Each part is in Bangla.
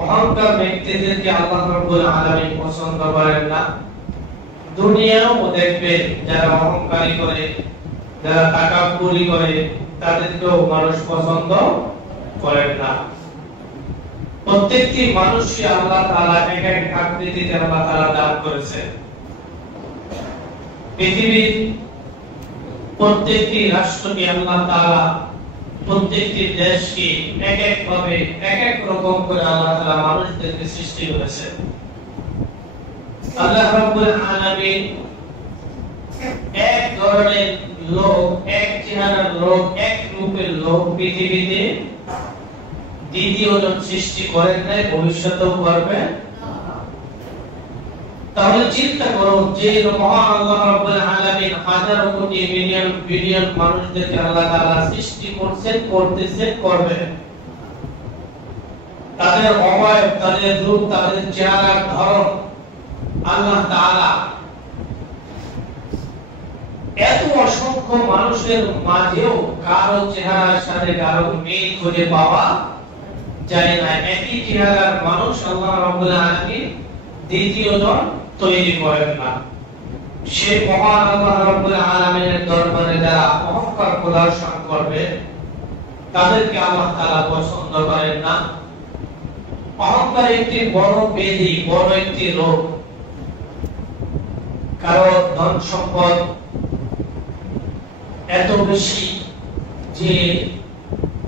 অহংকার ব্যক্তিদেরকে আল্লাহ রাব্বুল আলামিন পছন্দ করেন না। দুনিয়াও দেখবেন যারা অহংকারী করে, যারা তাকাব্বুরি করে, তাদেরকেও মানুষ পছন্দ করেন না। প্রত্যেকটি মানুষকে আল্লাহ তাআলা এক এক আকৃতিতে আল্লাহ তাআলা দান করেছেন। পৃথিবীর প্রত্যেকটি রাষ্ট্রকে আল্লাহ তাআলা প্রত্যেকটি দেশকে এক এক ভাবে এক এক রকম করে আল্লাহ তাআলা মানুষদেরকে সৃষ্টি করেছেন। আল্লাহ রাব্বুল আলামিন এক ধরনের লোক, এক চেহারার লোক, এক রূপের লোক পৃথিবীতে দ্বিতীয় জন সৃষ্টি করেন নাই, ভবিষ্যতেও করবেন। তাহলে চিন্তা করো, যে মহান আল্লাহ রাব্বুল আলামিন হাজার কোটি মিলিয়ন বিলিয়ন মানুষদেরকে আল্লাহ তাআলা সৃষ্টি করছেন, করতেছেন, করবেন, তাদের অবয়ব, তাদের রূপ, তাদের চেহারার ধরন আল্লাহ তাআলা এত অসংখ্য মানুষের মাঝেও কারো চেহারার সাথে কারো মিল খুঁজে পাওয়া যায় না। একই চেহারার মানুষ আল্লাহ রাব্বুল আলামিন দ্বিতীয় জন তৈরি করেন না। সে মহান আল্লাহ রাব্বুল আলামিনের দরবারে যারা অহংকার প্রদর্শন করবে তাদেরকে আল্লাহ তাআলা পছন্দ করেন না। অহংকার একটি বড় ব্যাধি, বড় একটি রোগ। কারো ধন সম্পদ এত বেশি যে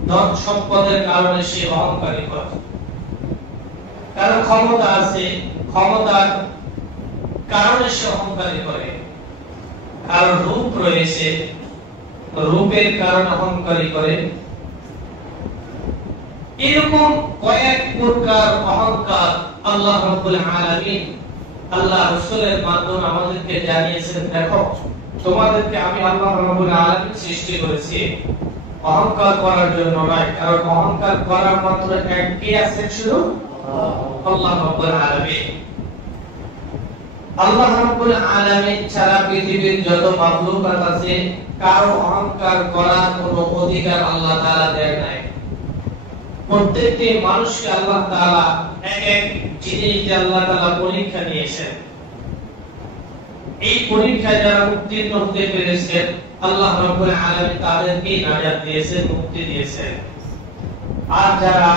ধন সম্পদের কারণে সে অহংকারী হয়। কারো ক্ষমতা আছে, ক্ষমতার কারণে সে অহংকারী করে। কারো রূপ রয়েছে, রূপের কারণে অহংকারী করে। এরকম কয়েক প্রকার অহংকার আল্লাহ রাব্বুল আলামিন আল্লাহ রাসূলের মাধ্যমে আমাদেরকে জানিয়েছেন। দেখো, তোমাদেরকে আমি আল্লাহ রাব্বুল আলামিন সৃষ্টি করেছি অহংকার করার জন্য নয়। কারণ অহংকার করার মাত্র একটি আছে, শুধু আল্লাহ রাব্বুল আলামিন। আল্লাহ রাব্বুল আলামিন ছাড়া পৃথিবীর যত মাখলুকাত আছে কারো অহংকার করার কোনো অধিকার আল্লাহ তাআলা দেন নাই। প্রত্যেকটি মানুষকে আল্লাহ তাআলা এক এক জিনিস দিয়ে আল্লাহ তাআলা পরীক্ষা নিয়েছেন। এই পরীক্ষায় যারা উত্তীর্ণ হতে পেরেছেন আল্লাহ রাব্বুল আলামিন তাদেরকে নাজাত দিয়েছেন, মুক্তি দিয়েছেন। আর যারা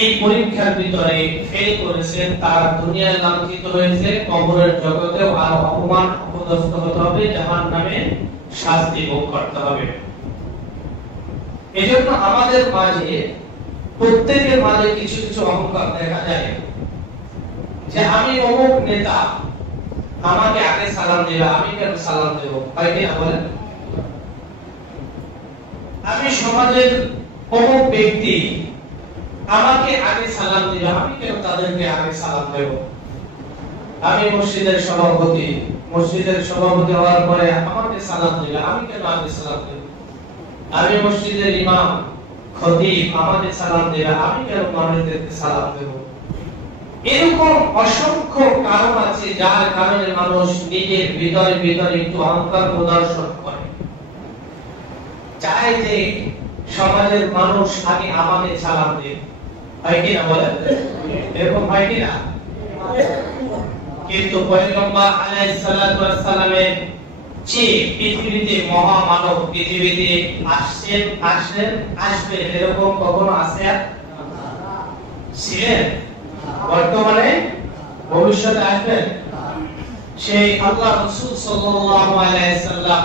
এই পরীক্ষার ভিতরে ফেল করেছেন তারা দুনিয়ায় লাঞ্ছিত হয়েছে, কবরের জগতেও আর অপমান অপদস্থ হতে হবে, জাহান্নামে শাস্তি ভোগ করতে হবে। এজন্য আমাদের মাঝে, প্রত্যেকের মাঝে কিছু কিছু অহংকার দেখা যায় যে আমি অমুক নেতা, আমাকে আগে সালাম দিবে, আমি কেন সালাম দেব? হয় কি না বলেন? আমি সমাজের অমুক ব্যক্তি, আমাকে আগে সালাম দিবে, আমি কেন তাদেরকে আগে সালাম দেব? আমি মসজিদের সভাপতি, মসজিদের সভাপতি হওয়ার পরে আমাকে সালাম দিবে, আমি কেন আগে সালাম দেব? আমি মসজিদের ইমাম, খতিব, আমাকে সালাম দিবে, আমি কেন মানুষদেরকে সালাম দেব? এরকম অসংখ্য কারণ আছে যার কারণে মানুষ নিজের ভিতরে ভিতরে একটু অহংকার প্রদর্শন করে, চায় যে সমাজের মানুষ আগে আমাকে সালাম দেয়। হয় কি না বলেন? এরকম হয় কি না? কিন্তু পয়গম্বর আলাইহিস সালাতু ওয়াস সালামের যে পৃথিবীতে মহামানব পৃথিবীতে আসছেন, আসবেন, এরকম কখনো আছে ছিলেন? বর্তমানে, ভবিষ্যতে আসবেন? সেই আল্লাহ রাসূল সাল্লাল্লাহু আলাইহি সাল্লাম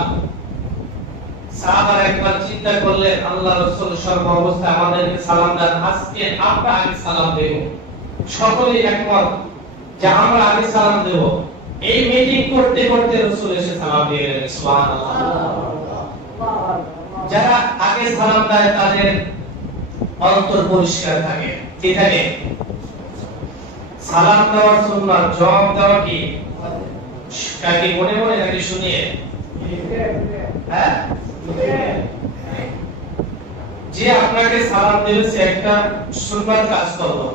সাহাবারা একবার চিন্তা করলেন, আল্লাহ রাসূল সর্ব অবস্থায় আমাদেরকে সালাম দেন, আজকে আমরা আগে সালাম দেব। সকলেই একমত যে আমরা আগে সালাম দেব। এই মিটিং করতে করতে রাসূল এসে সালাম দিয়ে গেলেন। সুবহানাল্লাহ। যারা আগে সালাম দেয় তাদের অন্তর পরিষ্কার থাকে, কি থাকে? সালাম দেওয়া সুন্নাত, জবাব দেওয়া কি? কাকে মনে মনে নাকি শুনিয়ে? হ্যাঁ, যে আপনাকে সালাম দিয়েছে একটা সুন্নাত কাজ করলো,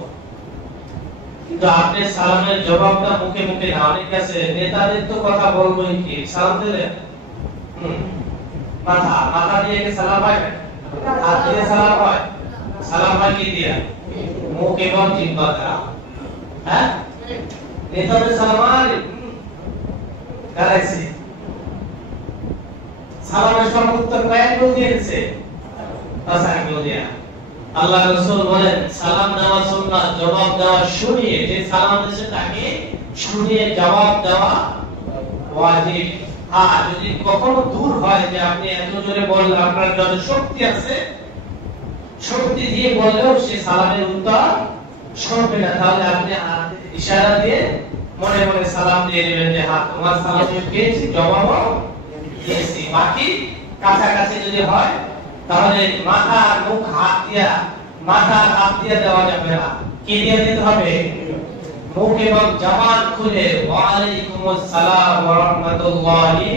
কিন্তু আপনি সালামের জবাবটা মুখে মুখে না, অনেক কাছে নেতাদের তো কথা বলবোই, কি সালাম দিলেন, মাথা দিয়ে কি সালাম হয়? হাত দিয়ে সালাম হয়? সালাম হয় কি দিয়া? মুখ এবং জিহ্বা দ্বারা। হ্যাঁ, নেতাদের সালাম করাইছে, সালামের সর্বোত্তর কয়েকগুলো দিয়েছে, পাঁচগুলো দিয়া। আল্লাহ রাসূল বলেন সালাম দেওয়া সুন্নাত, জবাব দেওয়া শুনিয়ে, যে সালাম দিয়েছে তাকে শুনিয়ে জবাব দেওয়া ওয়াজিব। আর যদি কখনো দূর হয় যে আপনি এত জোরে বললেন, আপনার যত শক্তি আছে শক্তি দিয়ে বললেও সে সালামের উত্তর শুনবে না, তাহলে আপনি ইশারা দিয়ে মনে মনে সালাম দিয়ে নেবেন যে হ্যাঁ তোমার সালাম আমি পেয়েছি, জবাবও দিয়েছি। বাকি কাছাকাছি যদি হয় তাহলে মাথা মুখ হাত দিয়া দেওয়া যাবে না, কি দিয়ে দিতে হবে? মুখ এবং জবান খুলে ওয়া আলাইকুমুস সালাম ওয়া রাহমাতুল্লাহি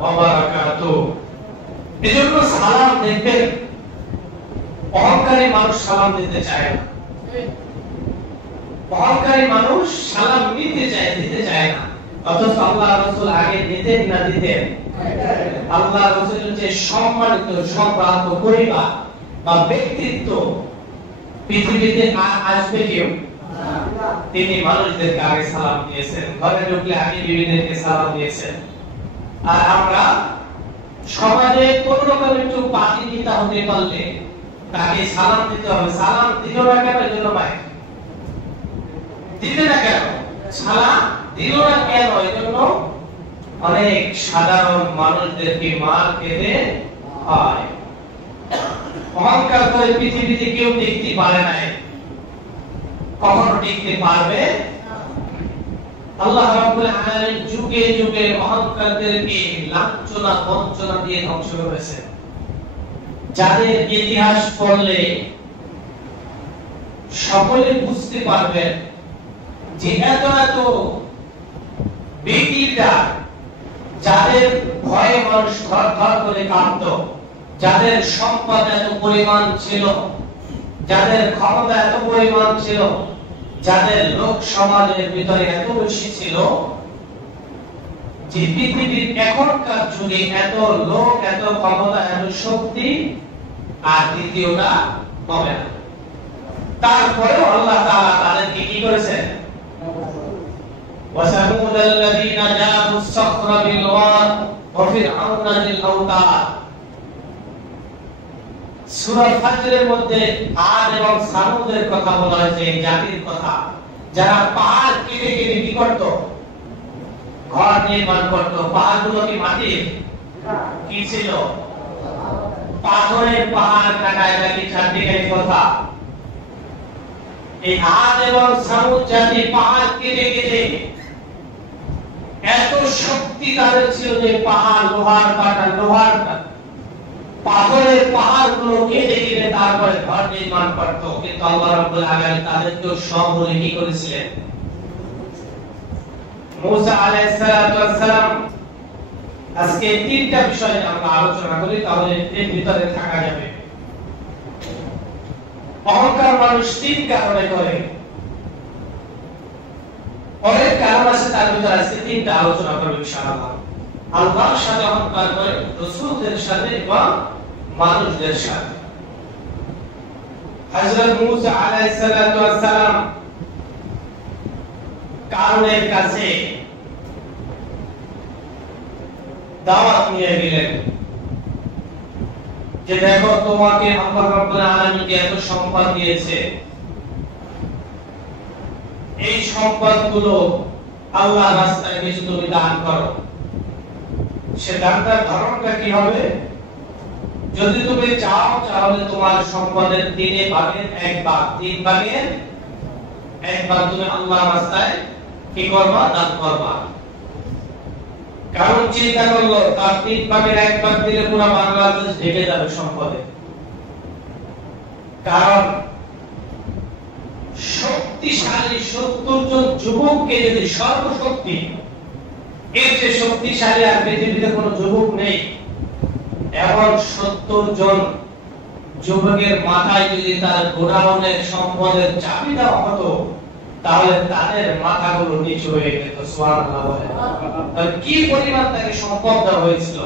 ওয়া বারাকাতুহু। এজন্য সালাম দেখবেন অহংকারী মানুষ সালাম দিতে চায় না, অহংকারী মানুষ সালাম দিতে চায় না, অথচ আল্লাহ রাসূল আগে দিতেন না দিতেন? আল্লাহ রাসূলের যে সম্মানিত সম্ভ্রান্ত পরিবার বা ব্যক্তিত্ব পৃথিবীতে আসবে কেউ, তিনি মানুষদেরকে আগে সালাম দিয়েছেন, ঘরে ঢুকলে আগে বিবিদেরকে সালাম দিয়েছেন। আর আমরা সমাজে কোন রকম একটু পাতিনিতা হতে পারলে তাকে সালাম দিতে হবে। সালাম দিল না কেন? এজন্য মাইক দিতে না কেন? সালাম দিল না কেন? এজন্য অনেক সাধারণ মানুষদেরকে মার খেতে হয়। অহংকার করে পৃথিবীতে কেউ টিকতে পারে নাই, কখনো টিকতে পারবে? আল্লাহ রাব্বুল আলামিন যুগে যুগে অহংকারীদেরকে লাঞ্ছনা বঞ্চনা দিয়ে ধ্বংস করেছেন। যাদের ইতিহাস পড়লে সকলে বুঝতে পারবেন যে এত এত ব্যক্তিরা, যাদের ভয়ে মানুষ থর থর করে কাঁপত, যাদের সম্পদ এত পরিমাণ ছিল, যাদের ক্ষমতা এত পরিমাণ ছিল, যাদের লোক সমাজের ভিতরে এত বেশি ছিল যে পৃথিবীর এখনকার যুগে এত লোক, এত ক্ষমতা, এত শক্তি আর দ্বিতীয়টা হবে না। তারপরেও আল্লাহ তাআলা তাদেরকে কি করেছেন? وَثَمُودَ الَّذِينَ جَابُوا الصَّخْرَ بِالْوَادِ وَفِرْعَوْنَ ذِي الْأَوْتَادِ। সূরা ফাজরের মধ্যে আদ এবং সামুদের কথা বলা হয়েছে, এই জাতির কথা, যারা পাহাড় কেটে কেটে কি করত? ঘর নির্মাণ করত। পাহাড়গুলো কি মাটির? কি ছিল? পাথরের পাহাড় কাটা, এটা কি চারদিকের কথা? এই আদ এবং সামুদ জাতি পাহাড় কেটে কেটে এত শক্তি তাদের ছিল যে পাহাড় লোহার কাটা, লোহার পাথরের পাহাড়গুলো কেটে কেটে তারপরে ঘর নির্মাণ করত। কিন্তু আল্লাহ রাব্বুল আলামিন তাদেরকে সম্বলে কি করেছিলেন? মুসা আলাইহিস সালাতু ওয়াস সালাম। আজকে তিনটা বিষয় আমরা আলোচনা করি, তাহলে এর ভিতরে থাকা যাবে। অহংকার মানুষ তিন কারণে করে, অনেক কারণ আছে, তার ভিতরে আজকে তিনটা আলোচনা করব ইনশাআল্লাহ। আল্লাহর সাথে অহংকার করে, রাসূলদের সাথে এবং মানুষদের সাথে। হযরত মুসা আলাইহিস সালাতু ওয়াস সালাম কারণের কাছে দাওয়াত নিয়ে গেলেন যে দেখো তোমাকে আল্লাহ রাব্বুল আলামিন এত সম্পদ দিয়েছে, এই সম্পদগুলো আল্লাহর রাস্তায় কিছু তুমি দান করো। সে দানটার ধরনটা কি হবে? যদি তুমি চাও তাহলে তোমার সম্পদের 3 ভাগের 1 ভাগ, 3 ভাগের 1 ভাগ তুমি আল্লাহর রাস্তায় কি করবা? দান করবা। কারণ চিন্তা করলো তার 3 ভাগের 1 ভাগ দিলে পুরো বাংলাদেশ ঢেকে যাবে সম্পদে। কারণ শক্তিশালী 70 জন যুবককে যদি সর্বশক্তি, এর যে শক্তিশালী আর পৃথিবীতে কোনো যুবক নেই, এমন 70 জন যুবকের মাথায় যদি তার গোডাউনের সম্পদের চাবি দেওয়া হতো, তাহলে তাদের মাথাগুলো নিচু হয়ে যেত। সুবহানাল্লাহ বলে। তাহলে কি পরিমাণ তাকে সম্পদ দেওয়া হয়েছিল?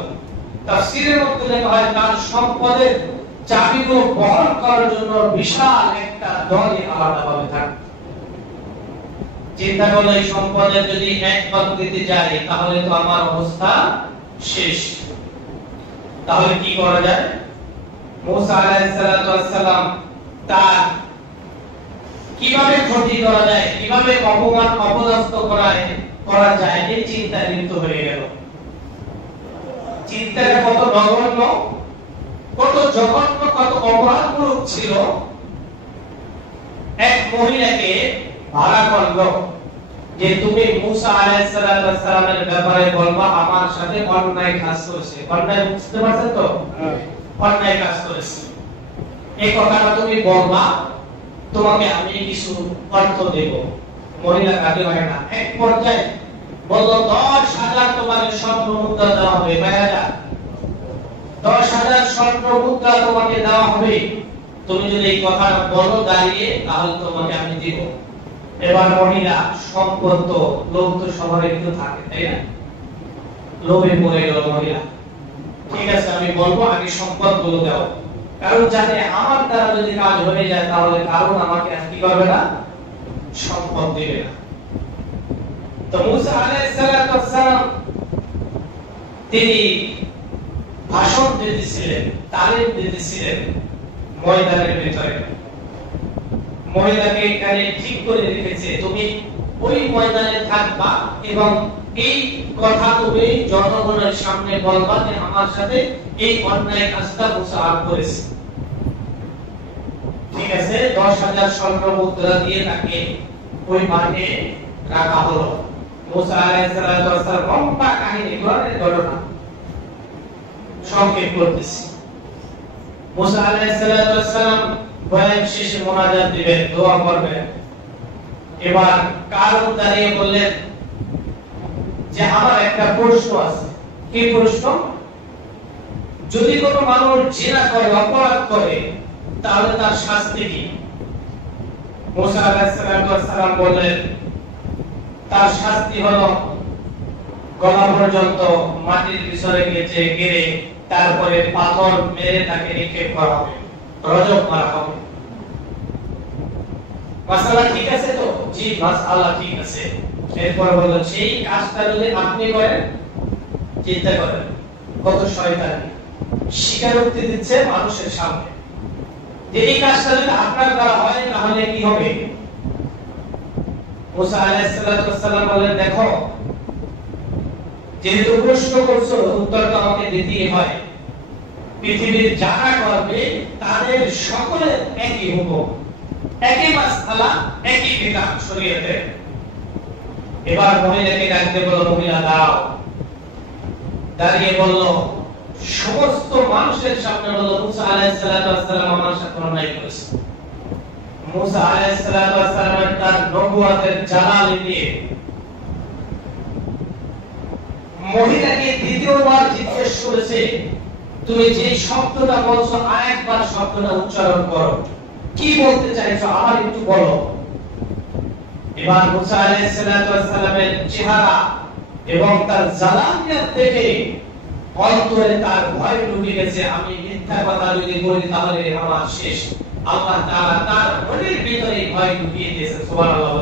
তাফসীরের মধ্যে লেখা হয় তার সম্পদের চাবিগুলো বহন করার জন্য বিশাল একটা দলই আলাদাভাবে থাকবে। চিন্তা করলে এই সম্পদের যদি এক ভাগ দিতে যাই তাহলে তো আমার অবস্থা শেষ। তাহলে কি করা যায়? মুসা আলাইহিস সালাম তার কিভাবে ক্ষতি করা যায়, কিভাবে অপমান অপদস্থ করা যায় এই চিন্তায় লিপ্ত হয়ে গেল। চিন্তাটা কত নগণ্য, কত জঘন্য, কত অপরাধমূলক ছিল। এক মহিলাকে ভাড়া করলো যে তুমি মুসা আলাইহিস সালামের ব্যাপারে বলবা আমার সাথে অন্যায় কাজ করেছে। অন্যায় বুঝতে পারছেন তো? অন্যায় কাজ করেছে, এই কথাটা তুমি বলবা, তোমাকে আমি কিছু অর্থ দেব। মহিলা রাজি হয় না। এক পর্যায়ে বলল 10,000 তোমার স্বর্ণ মুদ্রা দেওয়া হবে। ভাইরা 10,000 স্বর্ণ মুদ্রা তোমাকে দেওয়া হবে, তুমি যদি এই কথাটা বলো দাঁড়িয়ে, তাহলে তোমাকে আমি দিব। এবার মহিলা সম্পদ তো, লোভ তো সবার একটু থাকে, তাই না? লোভে পড়ে গেল মহিলা। ঠিক আছে আমি বলবো, আগে সম্পদ গুলো দাও, কারণ জানে আমার দ্বারা যদি কাজ হয়ে যায় তাহলে কারণ আমাকে কি করবে না, সম্পদ দেবে না। তো মুসা আলাইহিস সালাম তিনি ভাষণ দিতেছিলেন, তালিম দিতেছিলেন ময়দানের ভিতরে। মহিলাকে এখানে ঠিক করে রেখেছে, তুমি ওই ময়দানে থাকবা এবং এই কথা তুমি জনগণের সামনে বলবা যে আমার সাথে এই অন্যায় কাজটা মুসা করেছে। ঠিক আছে, 10,000 স্বর্ণ মুদ্রা দিয়ে তাকে ওই মাঠে রাখা হলো। মুসা আলাইহিস সালাম লম্বা কাহিনী, কোরআনের ঘটনা সংক্ষেপ করতেছি। মুসা আলাইহিস সালাম বয়ান শেষে মুনাজাত দিবেন, দোয়া করবেন। এবার কারণ দাঁড়িয়ে বললেন যে আমার একটা প্রশ্ন আছে। কি প্রশ্ন? যদি কোনো মানুষ জিনা করে, অপরাধ করে, তাহলে তার শাস্তি কি? মুসা আলাইহিস সালাম বললেন তার শাস্তি হলো গলা পর্যন্ত মাটির ভিতরে গেড়ে তারপরে পাথর মেরে তাকে নিক্ষেপ করা হবে, রজম করা হবে। মাসালা ঠিক আছে তো? জি মাসালা ঠিক আছে। এরপর বলল সেই কাজটা যদি আপনি করেন, চিন্তা করেন কত শয়তানি, স্বীকারোক্তি দিচ্ছে মানুষের সামনে যে এই কাজটা যদি আপনার দ্বারা হয় তাহলে কি হবে? মুসা আলাইহিস সালাম বললেন দেখো, যেহেতু প্রশ্ন করছো উত্তরটা আমাকে দিতেই হয়। পৃথিবীর যারা করবে তাদের সকলের একই হুকুম, একই মাসআলা, একই বিধান শরীয়তে। এবার মহিলাকে ডাকতে বলল, মহিলা দাও। দাঁড়িয়ে বলল, সমস্ত মানুষের সামনে বলল মুসা আলাইহিস সালাম আমার সাথে অন্যায় করেছে। মুসা আলাইহিস সালাম তার নবুয়তের জালাল দিয়ে মহিলাকে দ্বিতীয়বার জিজ্ঞেস করেছে, তুমি যে শব্দটা বলছো আরেকবার শব্দটা উচ্চারণ করো, কি বলতে চাইছো আমার একটু বলো। এবার মুসা আলাইহিস সালামের চেহারা এবং তার জালালিয়াত দেখে অন্তরে তার ভয় ঢুকে গেছে, আমি মিথ্যা কথা যদি বলি তাহলে আমার শেষ। আল্লাহ তাআলা তার মনের ভিতরে ভয় ঢুকিয়ে দিয়েছে। সুবহানাল্লাহ।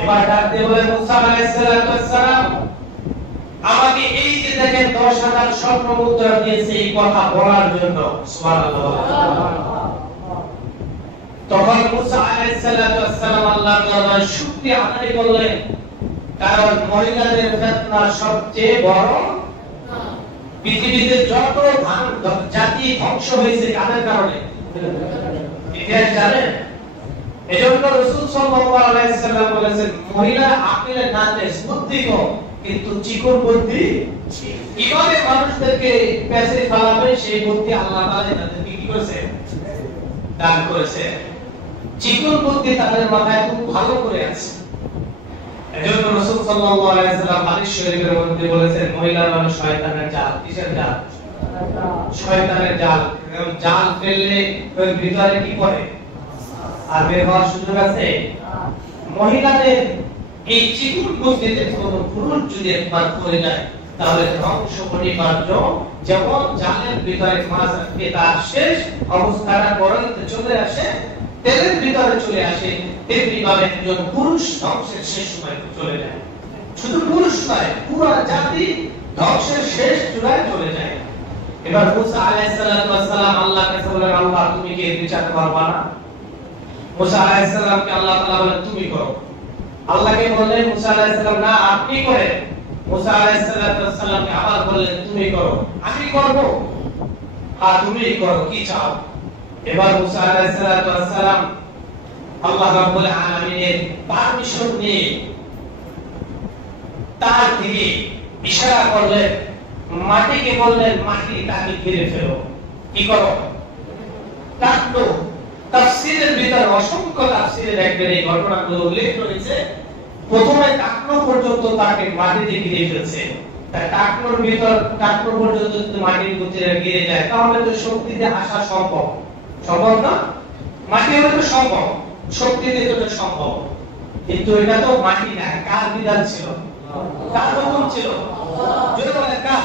এবার ডাকতে বলে মুসা আলাইহিস সালাম আমাকে এই যে দেখেন 10,000 স্বর্ণ মুদ্রা দিয়েছে এই কথা বলার জন্য। সুবহানাল্লাহ। তখন মুসা আলাইহিস সালাম আল্লাহর দরবারে শুকরিয়া আদায় করলেন, কারণ মহিলাদের ফিতনা সবচেয়ে বড়। পৃথিবীতে যত জাতি ধ্বংস হয়েছে কাদের কারণে? ইতিহাস জানেন? এজন্য রাসূল সাল্লাল্লাহু আলাইহি সাল্লাম বলেছেন, মহিলা আকলে নাতেস বুদ্ধি কম কিন্তু চিকন বুদ্ধি। কিভাবে মানুষদেরকে পেছে ফেলাবে সেই বুদ্ধি আল্লাহ তাআলা তাদেরকে কি করেছে? দান করেছে। চিকন বুদ্ধি তাদের মাথায় খুব ভালো করে আছে। এজন্য রাসূল সাল্লাল্লাহু আলাইহি সাল্লাম হাদিস শরীফের মধ্যে বলেছেন, মহিলা মানে শয়তানের জাল। কিসের জাল? শয়তানের জাল। এবং জাল ফেললে ওর ভিতরে কি করে? আর বের হওয়ার সুযোগ আছে? মহিলাদের এই চিকুন বুদ্ধিতে কোনো পুরুষ যদি একবার পড়ে যায় তাহলে ধ্বংস পরিবার যেমন জালের ভিতরে মাছ আটকে তার শেষ অবস্থাটা পরতে চলে আসে, তেলের ভিতরে চলে আসে, তেমনি ভাবে একজন পুরুষ ধ্বংসের শেষ সময় চলে যায়। শুধু পুরুষ নয়, পুরো জাতি ধ্বংসের শেষ চূড়ায় চলে যায়। এবার মুসা আলাইহিস সালাম আল্লাহর কাছে বলেন, আল্লাহ তুমি কি বিচার করবা না? মুসা আলাইহিস সালামকে আল্লাহ তাআলা বলেন তুমি করো। আল্লাহকে বললেন মুসা আলাইহিস সালাম না আপনি করেন। মুসা আলাইহিস সালামকে আবার বললেন তুমি করো। আমি করব? হ্যাঁ তুমি করো, কি চাও? এবার মুসা আলাইহিস সালাম আল্লাহ রাব্বুল আলামিনের পারমিশন নিয়ে তার দিকে ইশারা করলেন, মাটিকে বললেন মাটি তাকে ঘিরে ফেলো। কি করো? কাটো। তাফসীরের ভিতর অসংখ্য তাফসীরের একবারে এই ঘটনাগুলো উল্লেখ করেছে। প্রথমে টাকনো পর্যন্ত তাকে মাটিতে ঘিরে ফেলছে। তাই টাকনোর ভিতর টাকনো পর্যন্ত যদি মাটির ভিতরে ঘিরে যায় তাহলে তো শক্তিতে আসা সম্ভব। সম্ভব না? মাটি হলে তো সম্ভব, শক্তিতে তো সম্ভব। কিন্তু এটা তো মাটি না, কার বিধান ছিল? কার হুকুম ছিল? যদি বলে কার?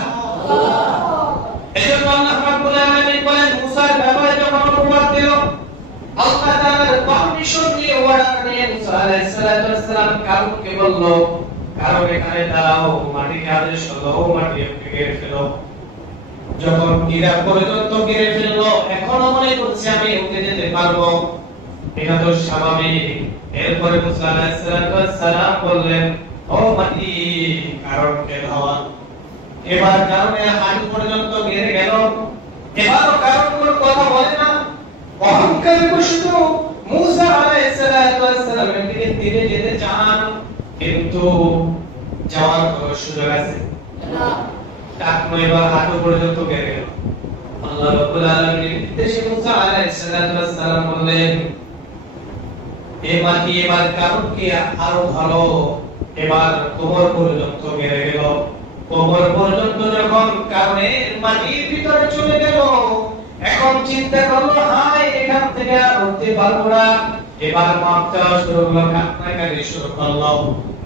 এজন্য আল্লাহ রাব্বুল আলামিন বলেন মুসার ব্যাপারে যখন অনুবাদ দিল আল্লাহ তাআলার পারমিশন নিয়ে অর্ডার নিয়ে মুসা আলাইহিস সালাম কারণকে বলল, কারণ এখানে দাঁড়াও, মাটিকে আদেশ করলো মাটিকে ঘিরে ফেলো। যখন গিরা পর্যন্ত ঘিরে ফেললো এখনো মনে করছে আমি উঠে যেতে পারবো, এটা তো স্বাভাবিক। এরপরে মুসা আলাইহিস সালাম বললেন ও মাটি কারণকে ধাওয়া। এবার কারণে হাঁটু পর্যন্ত ঘিরে গেল। এবারও কারণ কোনো কথা বলে না, অহংকার বশত মুসা আলাইহিস সালামের দিকে তীরে যেতে চান, কিন্তু যাওয়ার কোনো সুযোগ আছে না। টাকনো এবার হাঁটু পর্যন্ত ঘিরে গেল। আল্লাহ রাব্বুল আলামিনের নির্দেশে মুসা আলাইহিস সালাম বললেন এ মাটি এবার কারণকে আরো ভালো, এবার কোমর পর্যন্ত ঘিরে গেল। কোমর পর্যন্ত যখন কারণের মাটির ভিতরে চলে গেল, এখন চিন্তা করলো হায় এখান থেকে আর উঠতে পারবো না। এবার মাপ চাওয়া শুরু করলো, কান্নাকাটি শুরু করলো।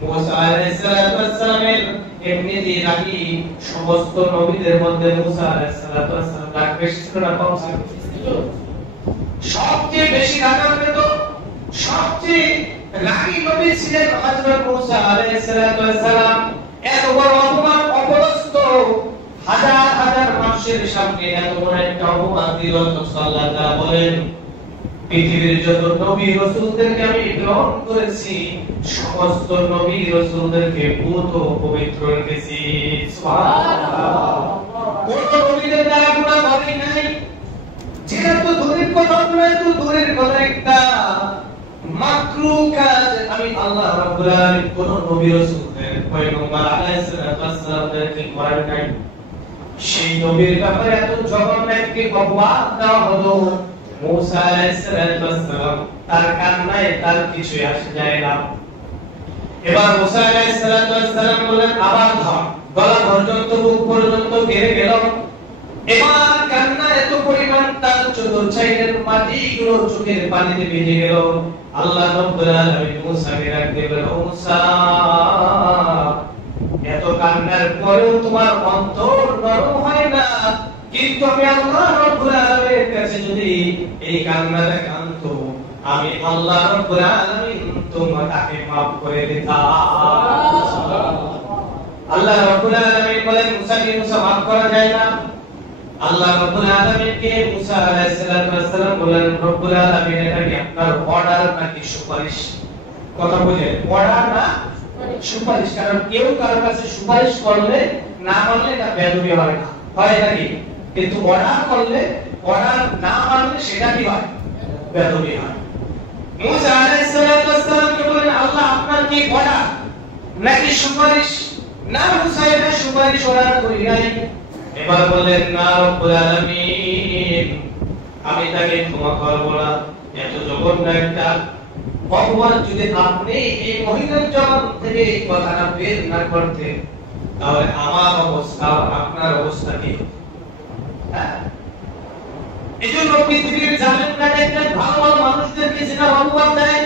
মুসা আলাইহিস সালামের এমনিতেই রাগী, সমস্ত নবীদের মধ্যে মুসা আলাইহিস সালাম রাগ বেশি ছিল না কম ছিল? সবচেয়ে বেশি রাগান্বিত, সবচেয়ে রাগী নবী ছিলেন হযরত মুসা আলাইহিস সালাম। এত বড় অপমান, অপদস্থ হাজার হাজার মানুষের সামনে এত বড় একটা অপমান দিল। আল্লাহ তাআলা বলেন পৃথিবীর যত নবী রাসূলদেরকে আমি গ্রহণ করেছি, সমস্ত নবী রাসূলদেরকে পুত ও পবিত্র রেখেছি। সুবহানাল্লাহ। কোন নবীদের দ্বারা গুনাহ হয় নাই, যেটা তো দূরের কথা নয়, তো দূরের কথা একটা মাকরু কাজ আমি আল্লাহ রাব্বুল আলামিন কোন নবী রাসূলদের পয়গম্বর আলাইহিস সালামদেরকে করেন নাই। সেই নবীর ব্যাপারে এত জঘন্য একটি অপবাদ দেওয়া হলো, মুসা আলাইহিস সালাম তার কান্নায় তার কিছু আসে যায় না। এবার মুসা আলাইহিস সালাম বললেন আবার ধর, গলা পর্যন্ত বুক পর্যন্ত ঘিরে গেল। এবার কান্না এত পরিমাণ তার চতুর্থাইয়ের মাটিগুলো চোখের পানিতে ভিজে গেল। আল্লাহ রাব্বুল আলামিন মুসাকে ডাক দিলেন, ও মুসা এত কান্নার পরেও তোমার অন্তর নরম হয় না, কিন্তু আমি আল্লাহ রাব্বুল আলামিনের কাছে যদি এই কান্নাটা কাঁদতো, আমি আল্লাহ রাব্বুল আলামিন তোমাকে maaf করে দিতাম। আল্লাহ রাব্বুল আলামিন বলেন মুসাকে মুসা maaf করা যায় না। আল্লাহ রাব্বুল আলামিনকে মুসা আলাইহিস সালাম বলেন রব্বুল আলামিন এটা কি আপনার অর্ডার নাকি সুপারিশ? কথা বুঝেন, অর্ডার না সুপারিশ। কারণ কেউ কারোর কাছে সুপারিশ করলে না মানলে এটা বেয়াদবি হয় না, হয় নাকি? কিন্তু অর্ডার করলে, অর্ডার না মানলে সেটা কি হয়? বেয়াদবি হয়। মুসা আলাইহিস সালামকে বলেন আল্লাহ আপনার কি অর্ডার নাকি সুপারিশ? না মুসা এটা সুপারিশ অর্ডার করি নাই। এবার বলেন না রব্বুল আলামিন আমি তাকে ক্ষমা করব না। এত জঘন্য একটা অপমান যদি আপনি এই মহিলার জবান থেকে এই কথাটা বের না করতেন, তাহলে আমার অবস্থা আপনার অবস্থা কি? এজন্য পৃথিবীর জালেমরা একটা ভালো ভালো মানুষদেরকে যেটা অপমান দেয়,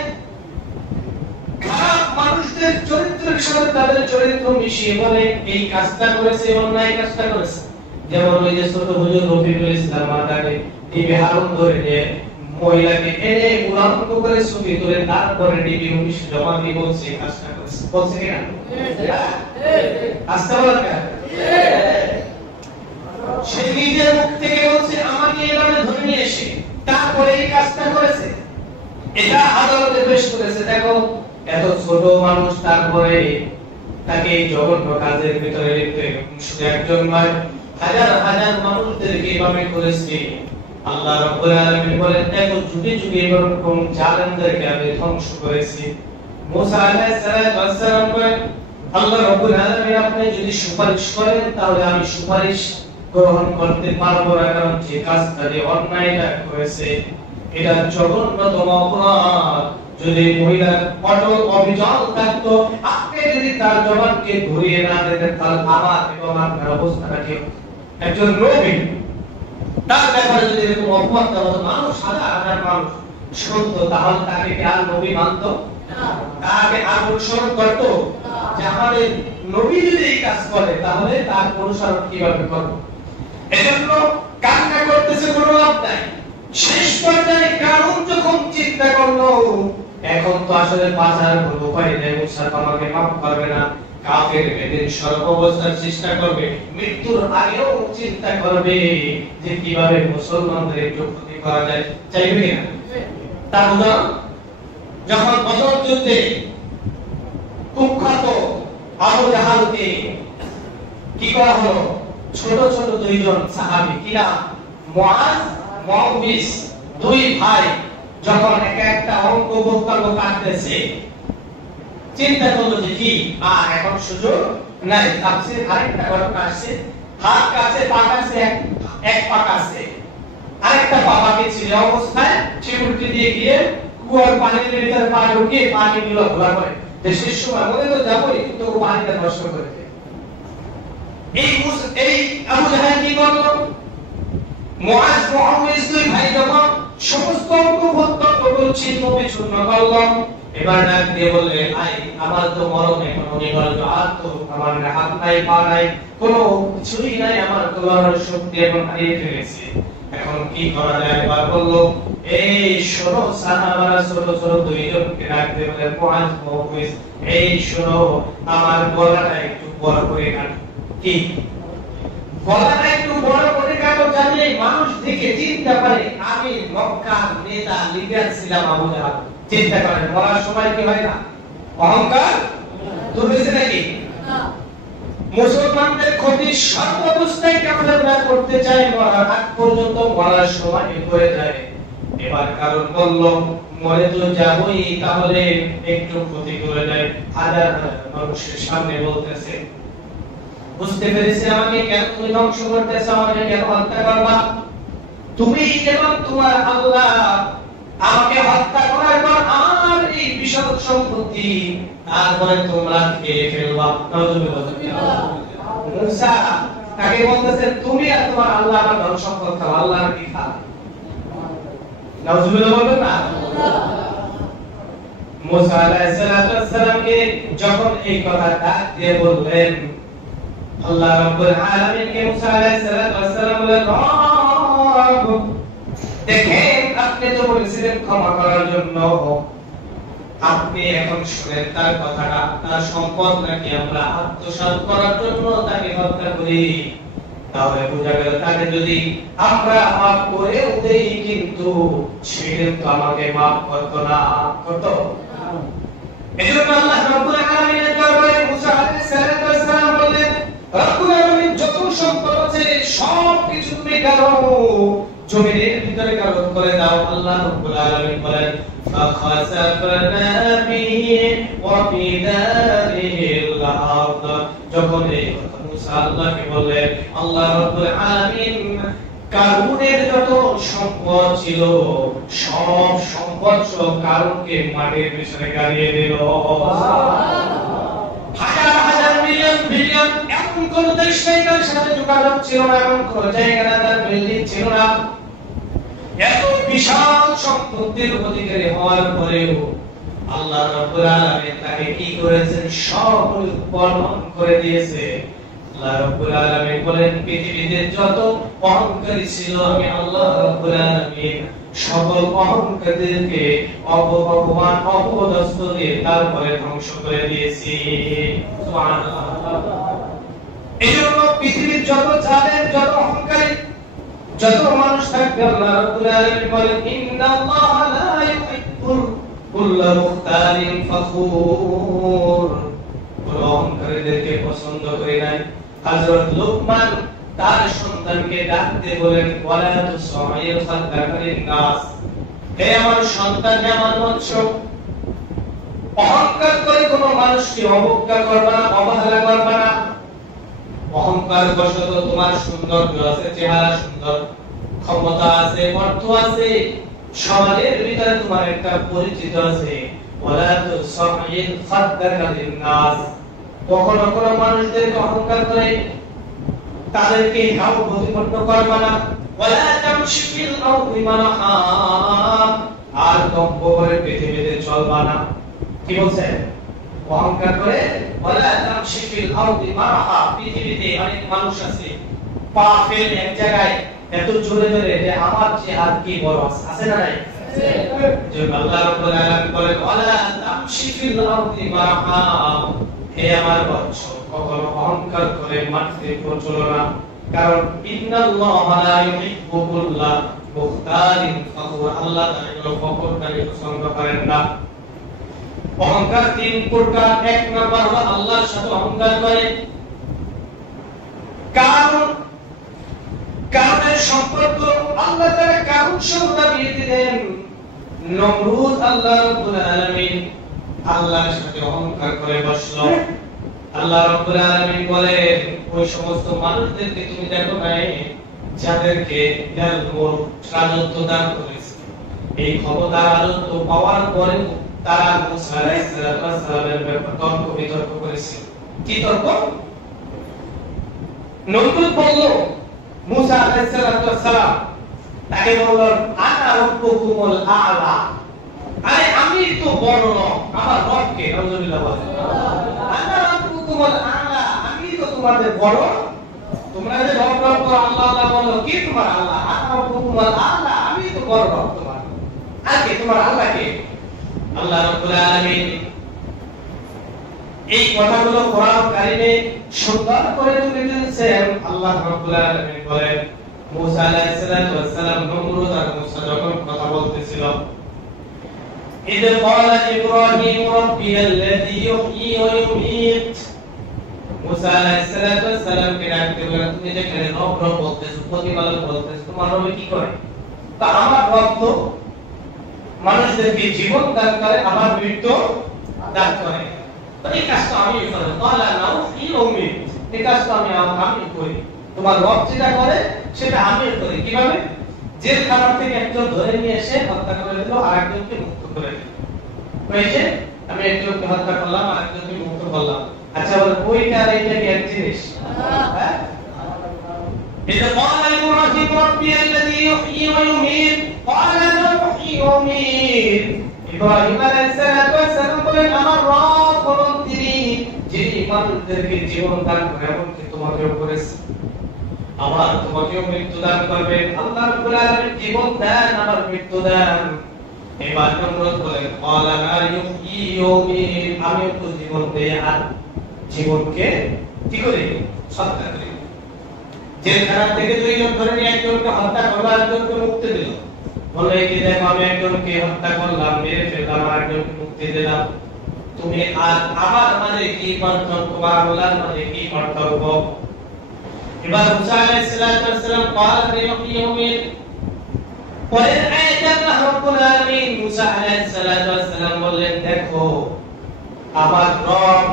খারাপ মানুষদের চরিত্রের সাথে তাদের চরিত্র মিশিয়ে বলে এই কাজটা করেছে, অন্যায় কাজটা করেছে। যেমন ওই যে ছোট হুজুর রফিকুল ইসলাম মাদানি টিভি হারুন ধরে নিয়ে মহিলাকে এনে উলঙ্গ করে ছবি তুলে তারপরে ডিবি অফিস জমা দিয়ে বলছে কাজটা করেছে, বলছে কিনা? আসতে বলেন সে নিজের মুখ থেকে বলছে আমাকে এভাবে ধরে নিয়ে এসে তারপরে এই কাজটা করেছে, এটা আদালতে পেশ করেছে। দেখো এত ছোট মানুষ, তারপরে তাকে এই জঘন্য কাজের ভিতরে লিপ্ত, শুধু একজন নয় হাজার হাজার মানুষদেরকে এভাবে করেছে। আল্লাহ রাব্বুল আলামিন বলেন দেখো যুগে যুগে এরকম জালেমদেরকে আমি ধ্বংস করেছি। মুসা আলাইহিস সালাম বলেন আল্লাহ রাব্বুল আলামিন আপনি যদি সুপারিশ করেন তাহলে আমি সুপারিশ গ্রহণ করতে পারবো না, কারণ যে কাজটা যে অন্যায়টা করেছে এটা জঘন্যতম অপরাধ। যদি মহিলার অটল অবিচল থাকতো, আপনি যদি তার জবানকে ঘুরিয়ে না দিতেন তাহলে আমার এবং আপনার অবস্থাটা কি হতো? একজন নবী তার ব্যাপারে যদি এরকম অপবাদ দেওয়া হতো, মানুষ হাজার হাজার মানুষ শুনতো, তাহলে তাকে কি আর নবী মানতো? তাকে আর অনুসরণ করতো? যে আমাদের নবী যদি এই কাজ করে তাহলে তার অনুসরণ কিভাবে করবো? এজন্য কান্না করতেছে কোনো লাভ নাই। শেষ পর্যায়ে কারণ যখন চিন্তা করলো এখন তো আসলে বাঁচার কোনো উপায় নেই, মুসা আমাকে মাফ করবে না, কাফের বেদের সর্বাবস্থার চেষ্টা করবে, মৃত্যুর আগেও চিন্তা করবে যে কিভাবে মুসলমানদের একটু ক্ষতি করা যায়, চাইবে কিনা? তার উদাহরণ যখন বদর যুদ্ধে কুখ্যাত আবু জাহালকে কি করা হলো, ছোট ছোট দুইজন সাহাবী কিনা মুআজ মুআবিস দুই ভাই যখন একটা অঙ্ক বক্তব্য কাটতেছে, চিন্তা করলো যে কি এখন সুযোগ নাই, তাফসীর আরেকটা ঘটনা আছে, হাত কাছে পা কাছে এক পা কাছে আরেকটা পাপাকে ছিল অবস্থায় চিমটি দিয়ে গিয়ে কুয়ার পানির ভিতরে পা ঢুকিয়ে পানি গুলো ঘোলা করে, শেষ সময় মনে তো যাবোই কিন্তু পানিটা নষ্ট করে দেয়। এই আবু জাহেল কি করলো, মুআজ মুআবিস দুই ভাই যখন সমস্ত অঙ্গ ছিন্ন বিচ্ছিন্ন করলো, এবার ডাক দিয়ে বললে আই আমার তো মরণ এখন অনিবার্য, আর তো আমার হাত নাই পা নাই কোনো কিছুই নাই, আমার তোলার শক্তি এখন হারিয়ে ফেলেছি, এখন কি করা যায়? এবার বললো এই শোনো সাহাবারা ছোট ছোট দুইজনকে ডাক দিয়ে বলে মুআজ মুআবিস এই শোনো আমার গলাটা একটু বড় করে কাটো, কি গলাটা একটু বড় করে কাটো যাতে মানুষ দেখে চিন্তা পারে আমি মক্কার নেতা লিডার ছিলাম আবু জাহাল। চিন্তা করেন মরার সময় কি হয় না অহংকার দূর হয়েছে নাকি? মুসলমানদের ক্ষতি সর্বাবস্থায় কাফেররা করতে চায়, মরার আগ পর্যন্ত মরার সময় করে যায়। এবার কারণ বলল মরে তো যাবই, তাহলে একটু ক্ষতি করে যায়, হাজার হাজার মানুষের সামনে বলতেছে বুঝতে পেরেছি আমাকে কেন তুমি ধ্বংস করতেছ, আমাকে কেন হত্যা করবা, তুমি এবং তোমার আল্লাহ আমাকে হত্যা করার পর আমার এই বিশাল সম্পত্তি তারপরে তোমরা খেয়ে ফেলবা। মুসা তাকে বলতেছে তুমি আর তোমার আল্লাহ আমার ধন সম্পদ খাও, আল্লাহ কি খায়? নাউজুবিল্লাহ বলবেন না? মুসা আলাইহিস সালামকে যখন এই কথা ডাক দিয়ে বললেন, আল্লাহ রাব্বুল আলামিন কে মুসা আলাইহিস সালাম বলেন রব দেখেন আপনি তো বলেছিলেন ক্ষমা করার জন্য, আপনি এখন শুনেন তার কথাটা, তার সম্পদ নাকি আমরা আত্মসাৎ করার জন্য তাকে হত্যা করি, তাহলে বোঝা গেল তাকে যদি আমরা মাফ করেও দেই কিন্তু সে কিন্তু আমাকে মাফ করতো না, করতো? এজন্য আল্লাহ রাব্বুল আলামিনের দরবারে মুসা আলাইহিস সালাম বললেন রব্বুল আলামিন যত সম্পদ আছে সব কিছু তুমি দাও, জমিনের ভিতরে কারণ করে দাও। আল্লাহ রাব্বুল আলামিন বলেন ফাখাসাফনা বিহি ওয়া বিদারিহিল আরদ, যখন এই কথা মুসা আল্লাহকে বললেন আল্লাহ রাব্বুল আলামিন কারুনের যত সম্পদ ছিল সব সম্পদ সব কারুনকে মাটির পিছনে গাড়িয়ে দিল। হাজার হাজার মিলিয়ন বিলিয়ন এমন কোন দেশ নেই তার সাথে যোগাযোগ ছিল না, এমন কোন জায়গা না তার বিল্ডিং ছিল না, এত বিশাল সম্পত্তির অধিকারী হওয়ার পরেও আল্লাহ রাব্বুল আলামিন তাকে কি করেছেন সব বর্ণন করে দিয়েছে। আল্লাহ রাব্বুল আলামিন বলেন পৃথিবীতে যত অহংকারী ছিল আমি আল্লাহ রাব্বুল আলামিন সকল অহংকারীদেরকে অপমান অপদস্থ দিয়ে তারপরে ধ্বংস করে দিয়েছি। সুবহানাল্লাহ। এইজন্য পৃথিবীর যত জালেম, যত অহংকারী, যত মানুষ থাকবে আল্লাহ রাব্বুল আলামিন বলেন ইন্নাল্লাহা লা ইউহিব্বুল কুল্লা মুখতালিন ফখুর। অহংকারীদেরকে পছন্দ করে নাই। হযরত লুকমান তার সন্তানকে ডাকতে বলেন ওয়ালা তুসাইর খাদ্দাকা লিন-নাস, হে আমার সন্তান, হে আমার বৎস, অহংকার করে কোনো মানুষকে অবজ্ঞা করবে না, অবহেলা করবে না। অহংকার বশত তোমার সৌন্দর্য আছে, চেহারা সুন্দর, ক্ষমতা আছে, অর্থ আছে, সমাজের ভিতরে তোমার একটা পরিচিত আছে, ওয়ালা তুসাইর খাদ্দাকা লিন-নাস। কখনো কোনো মানুষদেরকে অহংকার করে তাদেরকে হাও প্রতিপন্ন করবে না। ওয়ালা তামশি ফিল আরদি মারহা, আর দম্ভ করে পৃথিবীতে চলবা না। কি বলছে? অহংকার করে ওয়ালা তামশি ফিল আরদি মারহা, পৃথিবীতে অনেক মানুষ আছে পা ফেলে এক জায়গায় এত জোরে জোরে যে আমার চেয়ে আর কি বড় আছে না নাই? যে আল্লাহ রাব্বুল আলামিন বলেন ওয়ালা তামশি ফিল আরদি মারহা, হে আমার বৎস, কখনো অহংকার করে মাটিতে চলো না, কারণ ইন্নাল্লাহা লা ইউহিব্বু কুল্লা মুখতালিন ফখুর, আল্লাহ তাআলা ফখরকারী পছন্দ করেন না। অহংকার তিন প্রকার। এক নাম্বার হলো আল্লাহর সাথে অহংকার করে। কারণের সম্পর্ক আল্লাহ তাআলা কারণ সহ দিয়ে দিলেন। নমরুদ আল্লাহ রাব্বুল আলামিন আল্লাহর সাথে অহংকার করে বসলো। আল্লাহ রাব্বুল আলামিন বলেন ওই সমস্ত মানুষদেরকে তুমি দেখো নাই যাদেরকে রাজত্ব দান করেছে, এই ক্ষমতার রাজত্ব পাওয়ার পরে তারা মুসা আলাইহিস সালামের ব্যাপারে তর্ক বিতর্ক করেছে। কি তর্ক? নমরুদ বলল মুসা আলাইহিস সালাম তাকে বলল আনা রাব্বুকুমুল আ'লা, আরে আমি তো বড় রব, আমার রবকে নাউজুবিল্লাহ বলে আনা রাব্বুকুমুল আ'লা, আমি তো তোমাদের বড়। তোমরা যে রব রব করে আল্লাহ আল্লাহ বলো, কি তোমার আল্লাহ? আনা রাব্বুকুমুল আ'লা, আমি তো বড় রব তোমার। আর কি তোমার আল্লাহ কে? আল্লাহ রাব্বুল আলামিন এই কথাগুলো কোরআন কারিমে সুন্দর করে তুলে ধরেছেন। আল্লাহ রাব্বুল আলামিন বলেন মুসা আলাইহিস সালাম নমরুদ আর মুসা যখন কথা বলতেছিল, إذ قال إبراهيم ربي الذي يحيي ويميت, মুসা আলাইহিস সালাম কে ডাকতে বলেন তুমি যেখানে রব রব বলতেছো, প্রতিপালক বলতেছো, তোমার রব কি করে? তা আমার রব তো মানুষদেরকে জীবন দান করে, আমার মৃত্যু দান করে, তো এই কাজটা আমি করি। ক্বালা নাউহি উমিত, এই কাজটা আমি করি। তোমার রব যেটা করে সেটা আমি করি। কিভাবে? জেলখানা থেকে একজন ধরে নিয়ে এসে হত্যা করে দিল, আরেকজনকে মুক্ত করে দিল। হয়েছে আমি একজনকে হত্যা করলাম, আরেকজনকে মুক্ত করলাম। আচ্ছা বলেন ওইটা আর এইটা কি এক জিনিস? হ্যাঁ। إذا قال إبراهيم ربي الذي يحيي ويميت قال لا أحيي وأميت, ইব্রাহিম আলাইহিস সালাম বলেন আমার রব হলেন যিনি মানুষদেরকে জীবন দান করে, এমনকি তোমাকেও করেছে, আবার তোমাকেও মৃত্যু দান করবেন। আল্লাহ রাব্বুল আলামিন জীবন দেন, আবার মৃত্যু দেন। এবার নমরুদ বলেন ক্বালা লা ইউহয়ি ওয়ায়ুমীত, আমি তো জীবন দেই আর জীবনকে কি করি? হত্যা করি। জেলখানা থেকে দুইজন ধরে নিয়ে একজনকে হত্যা করলো, আরেকজনকে মুক্তি দিল। বলে কি দেখো আমি একজনকে হত্যা করলাম, মেরে ফেললাম, আরেকজনকে মুক্তি দিলাম, তুমি আর আমার মাঝে কি পার্থক্য, আল্লাহর মাঝে কি পার্থক্য? এবার মুসা আলাইহিস সালাম ক্বালা লা ইউহয়ি ওয়ায়ুমীত, পরের আয়াতে আল্লাহ রাব্বুল আলামিন মুসা আলাইহিস সালাম বললেন দেখো আমার রব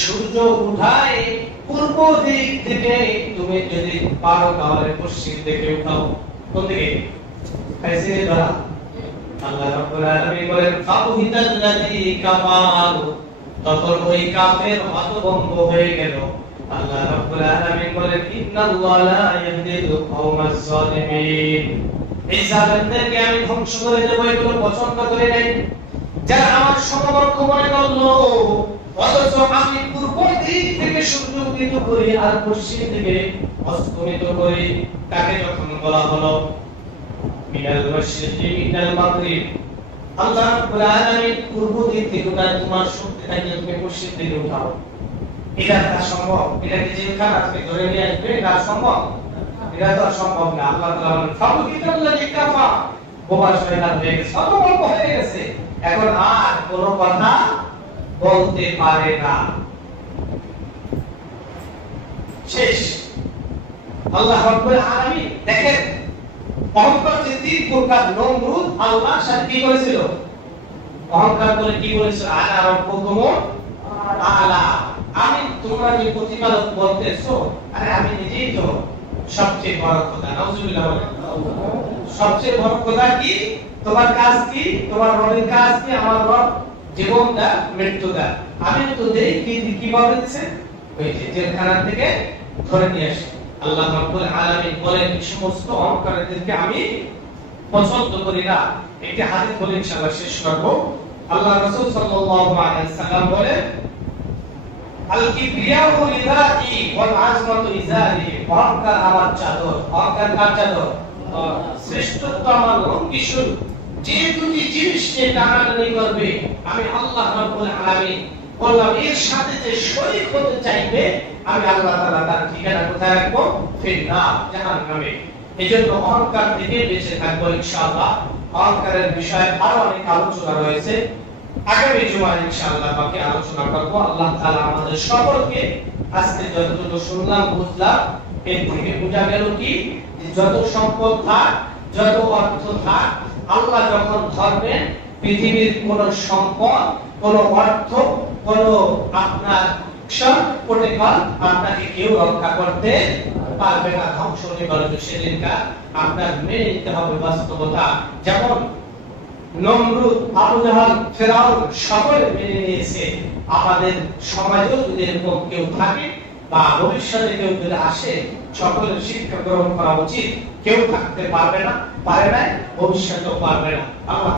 সূর্য উঠায় পূর্ব দিক থেকে, তুমি যদি পারো তাহলে পশ্চিম দিকে উঠাও। কোন দিকে? কাইসে ধরা? আল্লাহ রাব্বুল আলামিন বলেন ফাবুহিতাল্লাযী কাফার, তখন ওই কাফের হতভম্ব হয়ে গেল। আল্লাহ রাব্বুল আলামিন বলেন ইন্নাল্লাহা লা ইয়াহদিল কওমাজ জালিমিন, এই জালেমদেরকে আমি ধ্বংস করে দেব, এগুলো পছন্দ করে নাই। যারা আমার সমকক্ষ মনে করলো, অথচ আমি পূর্ব দিক থেকে সূর্য উদিত করি আর পশ্চিম থেকে অস্তমিত করি। তাকে যখন বলা হলো মিনাল মাশরিকি মিনাল মাগরিব, আল্লাহ রাব্বুল আলামিন পূর্ব দিক থেকে তোমার শক্তিটাকে তুমি পশ্চিম দিকে উঠাও, এটা সম্ভব? এটা কি জিনখানা থেকে ধরে নিয়ে আসবে? এটা সম্ভব? এটা তো সম্ভব না। আল্লাহ তাআলা বলেন ফাবুকিতাল্লাযী কাফা, বোবা শয়তান হয়ে গেছে, অত বড় হয়ে গেছে, এখন আর কোনো কথা বলতে পারে না। শেষ। আল্লাহ রাব্বুল আলামিন দেখেন অহংকার যে তিন প্রকার, নমরুদ আল্লাহর সাথে কি করেছিল? অহংকার করে কি বলেছিল? আনা রাব্বুকুম আলা, আমি তোমরা যে প্রতিপালক বলতেছো, আরে আমি নিজেই তো সবচেয়ে বড় খোদা। নাউজুবিল্লাহ বলেন। সবচেয়ে বড় খোদা কি? তোমার কাজ কি? তোমার রবের কাজ কি? আমার রব জীবন দা, মৃত্যু দা, আমি তো দেই কি বলেছে? ওই যে জেলখানা থেকে ধরে নিয়ে আসে। আল্লাহ রাব্বুল আলামিন বলেন এই সমস্ত অহংকারীদেরকে আমি পছন্দ করি না। একটি হাদিস বলে ইনশাআল্লাহ শেষ করব। আল্লাহ রাসূল সাল্লাল্লাহু আলাইহি ওয়াসাল্লাম বলেন আল কিবরিয়াউ রিদাই ওয়াল আজমাতু ইজারি, অহংকার আমার চাদর। অহংকার কার চাদর? শ্রেষ্ঠত্ব আমার লঙ্ঘি শুরু। যে দুটি জিনিস নিয়ে টানাটানি করবে, আমি আল্লাহ রাব্বুল আলামিন বললাম এর সাথে যে শরীক হতে চাইবে, আমি আল্লাহ তাআলা তার ঠিকানা কোথায় রাখবো? ফিন্নার, জাহান্নামে। এজন্য অহংকার থেকে বেঁচে থাকবো ইনশাআল্লাহ। অহংকারের বিষয়ে আরো অনেক আলোচনা রয়েছে, আগামী জুমায় ইনশাআল্লাহ বাকি আলোচনা করব। আল্লাহ তাআলা আমাদের সকলকে আজকে যতটুকু শুনলাম বুঝলাম, এর থেকে বোঝা গেল কি, যত সম্পদ থাক, যত অর্থ থাক, আল্লাহ যখন ধরবেন পৃথিবীর কোন সম্পদ, কোন অর্থ, কোন আপনার প্রোটোকল আপনাকে কেউ রক্ষা করতে পারবে না, ধ্বংস হয়ে যাবে সেদিনকার। আপনার মেনে নিতে হবে বাস্তবতা। যেমন নমরুদ, আবু জাহাল, ফেরাউন সকলে মেনে নিয়েছে। আমাদের সমাজেও যদি এরকম কেউ থাকে বা ভবিষ্যতে কেউ যদি আসে, সকলের শিক্ষা গ্রহণ করা উচিত। কেউ থাকতে পারবে না, পারে না, ভবিষ্যতেও পারবে না। আল্লাহ